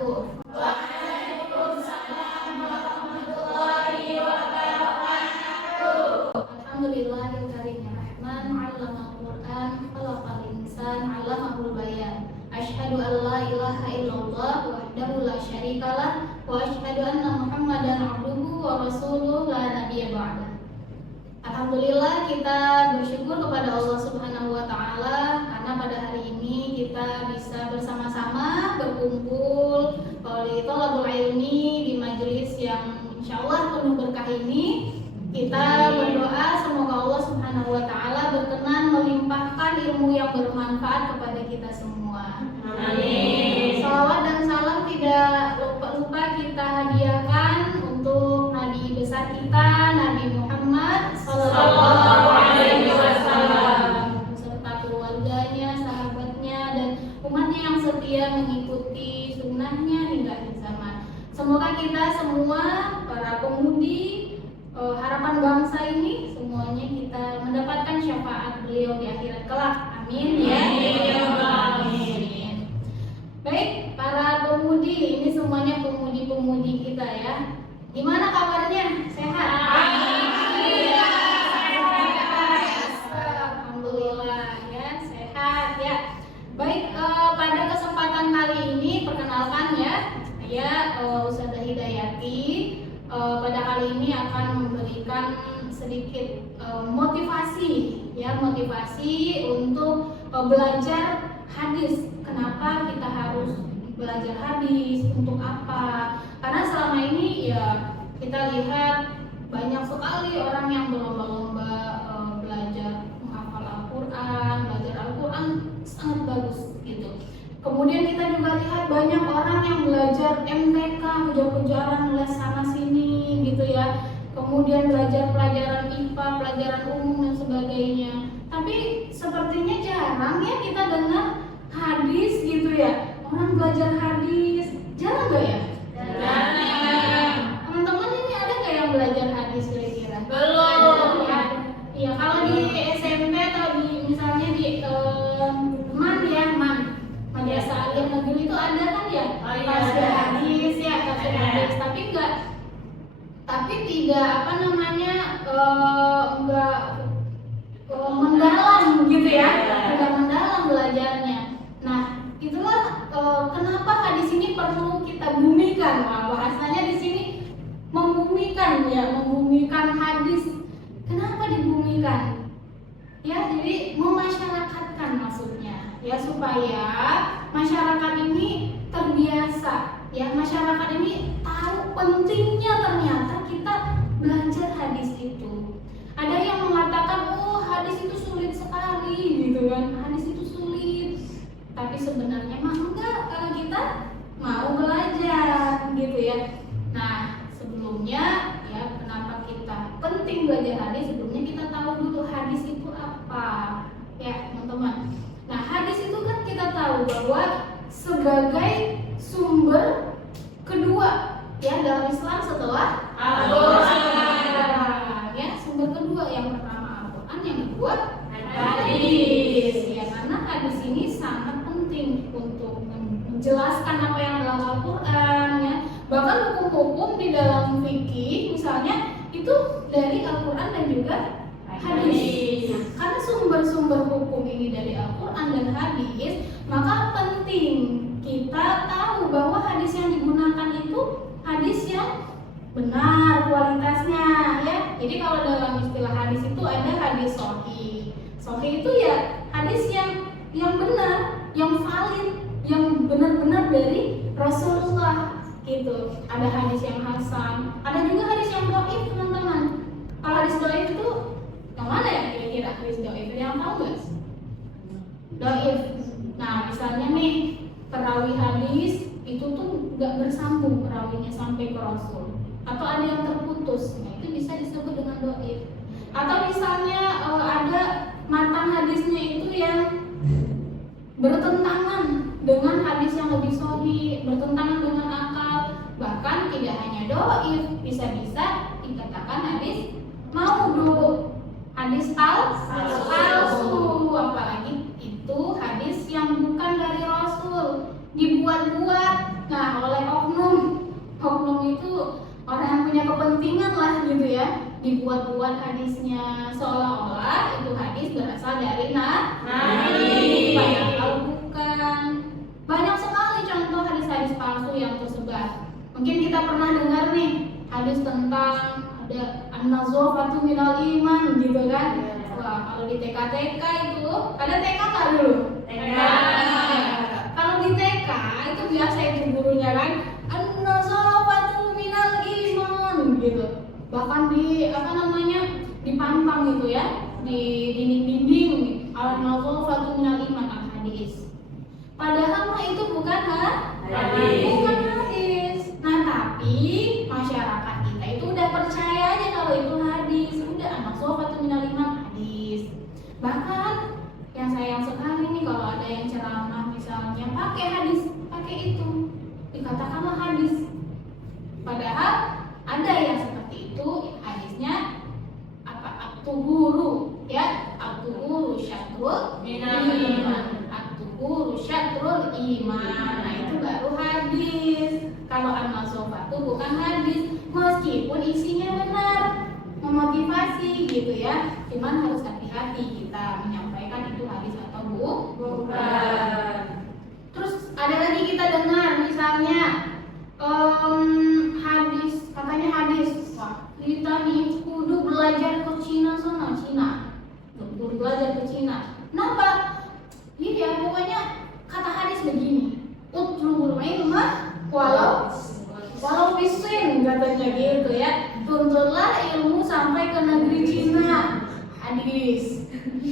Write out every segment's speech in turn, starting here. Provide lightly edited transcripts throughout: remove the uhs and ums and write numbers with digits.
wabarakatuh. Waalaikumsalam warahmatullahi wabarakatuh. Alhamdulillahirrahmanirrahim. Rahman 'allamal Qur'an, khalaqal insan, 'allamahul bayan. Asyhadu an la ilaha illallah wahdahu la syarikalah wa asyhadu anna Muhammadan 'abduhu wa rasuluhu la nabiyya ba'da. Alhamdulillah, kita bersyukur kepada Allah Subhanahu wa taala karena pada hari ini kita bisa bersama-sama berkumpul oleh thalabul ilmi di majelis yang insyaallah penuh berkah ini. Kita berdoa semoga Allah Subhanahu wa taala berkenan melimpahkan ilmu yang bermanfaat kepada kita semua. Amin. Salawat dan salam tidak lupa kita hadiahkan untuk Nabi besar kita, Nabi Muhammad sallallahu alaihi wasallam beserta keluarganya, sahabatnya dan umatnya yang setia mengikuti sunnahnya hingga akhir zaman. Semoga kita semua para pemudi harapan bangsa ini semuanya kita mendapatkan syafaat beliau di akhirat kelak. Amin ya. Amin. Baik, para pemudi, ini semuanya pemudi-pemudi kita ya. Gimana kabarnya? Sehat? Alhamdulillah. Alhamdulillah ya, sehat ya. Baik, pada kesempatan kali ini perkenalkan ya, saya Ustazah Hidayati. Pada kali ini akan memberikan sedikit motivasi untuk belajar hadis. Kenapa kita harus belajar hadis? Untuk apa? Karena selama ini ya kita lihat banyak sekali orang yang berlomba-lomba belajar menghafal Al-Quran, belajar Al-Quran sangat bagus gitu. Kemudian kita juga lihat banyak orang yang belajar MTK, kejar-kejaran les sana sini gitu ya. Kemudian belajar pelajaran IPA, pelajaran umum dan sebagainya. Tapi sepertinya jarang ya kita dengar hadis gitu ya. Orang belajar hadis, jarang gak ya? Jarang. Teman-teman ini ada gak yang belajar hadis kira-kira? Belum. Ya kalau di SMP atau di misalnya di Madrasah Aliyah Negeri itu ada kan ya? Tafsir hadis ya, tafsir hadis. Tapi tidak enggak mendalam gitu ya. Enggak mendalam belajarnya. Nah, itulah kenapa hadis ini perlu kita bumikan. Nah, bahasanya di sini membumikan hadis. Kenapa dibumikan? Ya, jadi memasyarakatkan maksudnya. Ya, supaya masyarakat ini terbiasa. Ya, masyarakat ini tahu pentingnya ternyata kita belajar hadis itu. Ada yang mengatakan, oh hadis itu sulit sekali gitu kan. Hadis itu sulit. Tapi sebenarnya mah enggak kalau kita mau belajar gitu ya. Nah, sebelumnya ya kenapa kita penting belajar hadis? Sebelumnya kita tahu dulu hadis itu apa. Ya, teman-teman. Nah, hadis itu kan kita tahu bahwa sebagai sumber kedua ya dalam Islam setelah Al-Quran. Ya, sumber kedua, yang pertama Al-Quran, yang kedua hadis. Ya, karena hadis ini sangat penting untuk menjelaskan apa yang dalam Al-Quran ya. Bahkan hukum-hukum di dalam fikih misalnya itu dari Al-Quran dan juga hadis. Karena sumber-sumber hukum ini dari Al-Quran dan hadis, maka penting kita tahu bahwa hadis yang digunakan itu hadis yang benar kualitasnya ya. Jadi kalau dalam istilah hadis itu ada hadis sahih. Sahih itu ya hadis yang benar, yang valid, yang benar-benar dari Rasulullah gitu. Ada hadis yang hasan, ada juga hadis yang dhaif, teman-teman. Kalau hadis dhaif itu yang mana ya kira-kira hadis dhaif? Yang tahu nggak? Dhaif. Nah, misalnya nih perawi hadis itu tuh nggak bersambung perawinya sampai ke Rasul, atau ada yang terputus. Nah, itu bisa disebut dengan dhaif. Atau misalnya ada matan hadisnya itu yang bertentangan dengan hadis yang lebih sahih, bertentangan dengan akal, bahkan tidak hanya dhaif, bisa-bisa dikatakan hadis maudhu, hadis palsu, apalagi itu hadis yang bukan dari Rasul, dibuat-buat Nah, oleh oknum itu orang yang punya kepentingan lah gitu ya, dibuat-buat hadisnya seolah-olah itu hadis berasal dari Nabi, padahal bukan. Banyak sekali contoh hadis-hadis palsu yang tersebar. Mungkin kita pernah dengar nih hadis tentang ada an-nazafatu minal iman gitu kan. Wah, kalau di TK itu ada TK nggak dulu? TK. Kalau di TK itu biasa itu gurunya kan an-nazafatu minal iman gitu. Bahkan di dipantang gitu ya, di dinding-dinding an-nazafatu minal iman hadis. Padahal itu bukan hadis. Bukan hadis. Nah, tapi masyarakat kita itu udah percaya aja kalau itu hadis. Udah an-nazafatu minal iman hadis. Bahkan yang sayang sekali nih kalau ada yang ceramah misalnya pakai hadis, pakai itu dikatakanlah hadis. Padahal ada yang seperti itu hadisnya at-tuhuru ya, at-tuhuru syatrul iman, at-tuhuru syatrul iman. Nah, itu baru hadis. Kalau an-nazafatu bukan hadis, meskipun isinya benar, memotivasi gitu ya, cuman harus hati-hati kita menyampaikan itu hadis atau bukan. Terus ada lagi kita dengar misalnya hadis, katanya hadis, wah kita nih kudu belajar ke Cina sana, kudu belajar ke Cina. Kenapa? Iya, pokoknya kata hadis begini, utlubul ilma walau bisin, katanya gitu ya. Tuntutlah ilmu sampai ke negeri Cina. Hadis.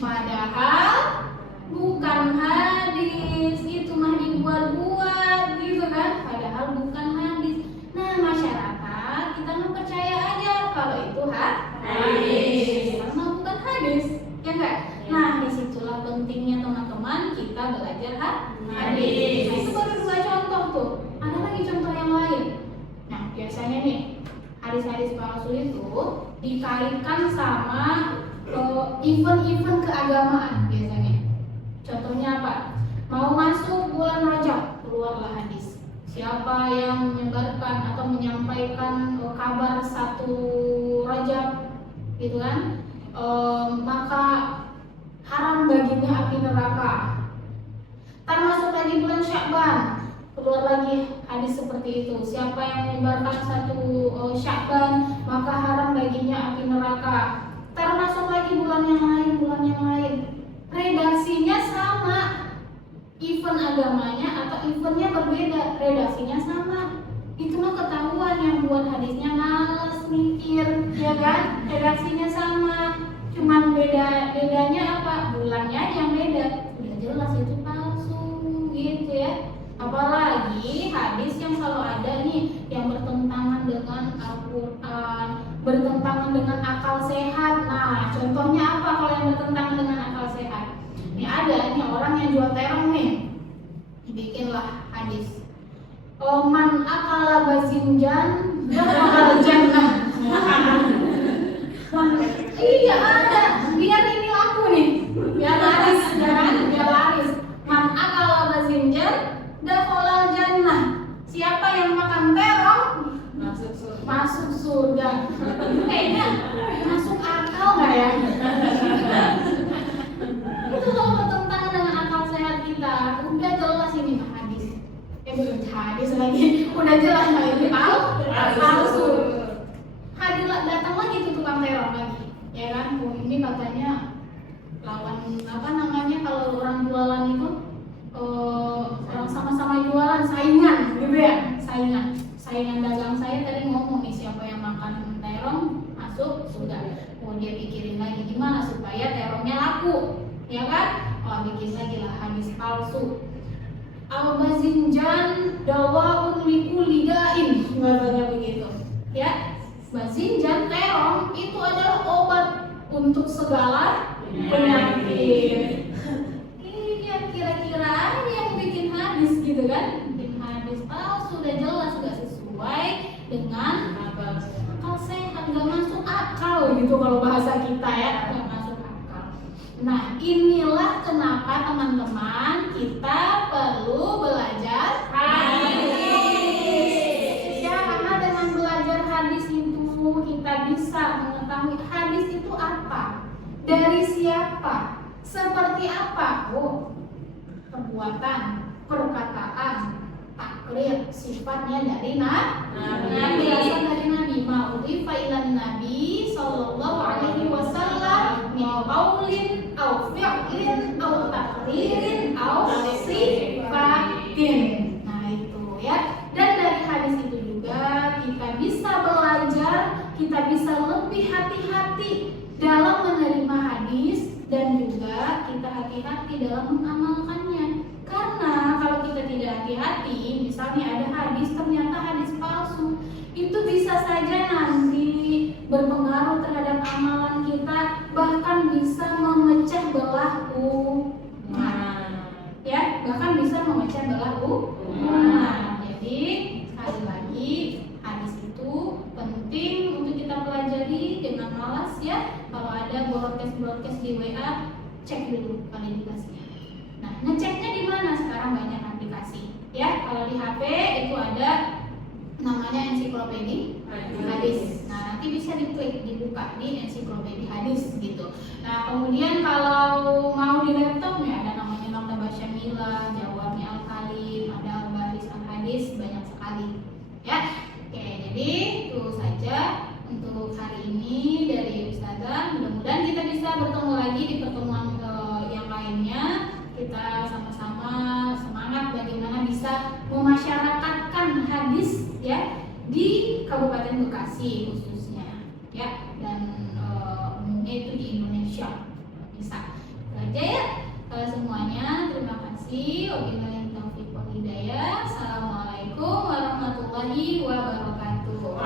Padahal bukan hadis, itu mah dibuat-buat gitu kan. Padahal bukan hadis. Nah, masyarakat kita mau percaya aja kalau itu hadis, karena bukan hadis, ya enggak? Nah, disitulah pentingnya teman-teman kita belajar hadis. Nah, itu baru 2 contoh tuh. Ada lagi contoh yang lain. Nah, biasanya nih hadis-hadis palsu itu dikaitkan sama event-event keagamaan biasanya. Contohnya apa? Mau masuk bulan Rajab, keluarlah hadis. Siapa yang menyebarkan atau menyampaikan kabar 1 Rajab gitu kan, maka haram baginya api neraka. Ntar masuk lagi bulan Sya'ban, keluar lagi hadis seperti itu. Siapa yang menyebarkan 1 Sya'ban, maka haram baginya api neraka. Ntar masuk lagi bulan yang lain. Redaksinya sama, event agamanya atau eventnya berbeda, redaksinya sama. Itu mah ketahuan yang buat hadisnya males mikir, ya kan? Redaksinya sama, cuman bedanya apa? Bulannya aja yang beda. Udah jelas itu palsu gitu ya. Apalagi hadis yang selalu ada nih yang bertentangan dengan Al-Quran, bertentangan dengan akal sehat. Nah, contohnya apa kalau yang bertentangan dengan akal sehat? Ini ada nih orang yang jual terong nih, bikinlah hadis. Man akala bazinjan dakhalal jannah. Iya ada, biar ini laku nih, biar laris, biar laris. Man akala bazinjan dakhalal jannah. Siapa yang makan terong masuk surga. Kayaknya masuk akal nggak ya? Itu kalau bertentangan dengan akal sehat kita, udah jelas ini hadis. Belum hadis lagi, udah jelas ini palsu. Hadis datang lagi tuh tukang terong lagi, ya kan? Ini katanya lawan kalau orang jualan itu orang sama-sama jualan, saingan gitu ya, saingan dagang saya tadi ngomong nih siapa yang makan terong masuk surga. Dia pikirin lagi gimana supaya terongnya laku, ya kan? Bikin lagi lah hadis palsu. Al-bazinjan dawaun likulli da'in, katanya begitu. Ya, bazinjan terong itu adalah obat untuk segala penyakit. Iya, kira-kira aja yang bikin hadis gitu kan? Bikin hadis palsu, sudah jelas sudah sesuai dengan akal sehat, nggak masuk akal gitu kalau bahasa kita ya, nggak masuk akal. Nah, inilah kenapa teman-teman kita perlu belajar hadis. apa? Seperti apa? Oh, perbuatan, perkataan, takrir, sifatnya dari Nabi, berasal dari Nabi. Ma'udhifa ilan Nabi sallallahu alaihi wasallam min qaulin au fi'lin au takririn au sifatin. Nah itu ya. Dan dari hadis itu juga kita bisa belajar, kita bisa lebih hati-hati dalam menerima hadis dan juga kita hati-hati dalam mengamalkannya. Karena kalau kita tidak hati-hati, misalnya ada hadis ternyata hadis palsu, itu bisa saja nanti berpengaruh terhadap amalan kita, bahkan bisa memecah belah umat. Ya, bahkan bisa memecah belah umat. Jadi sekali lagi hadis itu penting untuk kita pelajari. Dengan malas ya, kalau ada broadcast di WA, cek dulu validitasnya. Nah, ngeceknya di mana? Sekarang banyak aplikasi. Ya, kalau di HP itu ada namanya ensiklopedi hadis. Nah, nanti bisa diklik, dibuka di ensiklopedi hadis gitu. Nah, kemudian kalau mau di laptop ya ada namanya Maktabah Syamilah, Jawami Al-Kalim, ada Al-Baris Al-Hadis, banyak sekali. Ya. Oke, jadi itu saja untuk hari ini dari Ustazah. Mudah-mudahan kita bisa bertemu lagi di pertemuan yang lainnya. Kita sama-sama semangat bagaimana bisa memasyarakatkan hadis ya di Kabupaten Bekasi khususnya ya, dan umumnya itu di Indonesia bisa. Itu aja ya semuanya. Terima kasih. Wabillahi taufiq wal hidayah. Assalamualaikum warahmatullahi wabarakatuh.